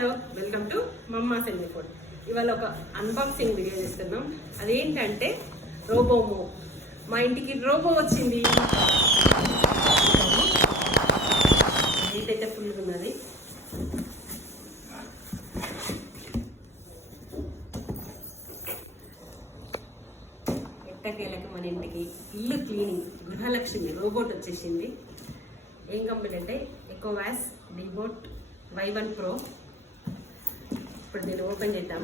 Hello, welcome to మమ్మా semi food. ఇవాళ ఒక అన్బాక్సింగ్ వీడియో చేస్తున్నాం. అదేంటంటే రోబోమో. మా ఇంటికి రోబో వచ్చింది. అయితే ఫుల్ ఉన్నది. ఎట్టకేలకు మన ఇంటికి ఇల్లు క్లీనింగ్ గృహలక్ష్మి రోబోట్ వచ్చేసింది. ఏం కంపెనీ అంటే ఎకోవాస్ డిబోట్ Y1 Pro. ఇప్పుడు దీన్ని ఓపెన్ చేద్దాం.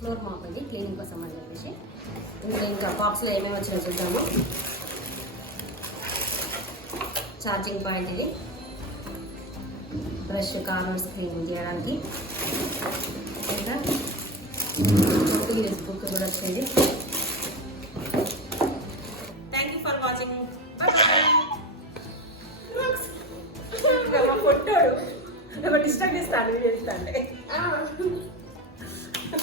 ఫ్లోర్ మాప్ అండి, క్లీనింగ్ కోసం అని చెప్పేసి. ఇందులో ఇంకా బాక్స్లో ఏమేమి వచ్చినా చూద్దాము. ఛార్జింగ్ పాయింట్, ఇది బ్రష్ కార్నర్స్ క్లీనింగ్ చేయడానికి, ఇంకా బుక్ కూడా వచ్చింది. Thank you for watching. పొట్టాడు డిస్టర్బ్ చేస్తాను, చేస్తాను.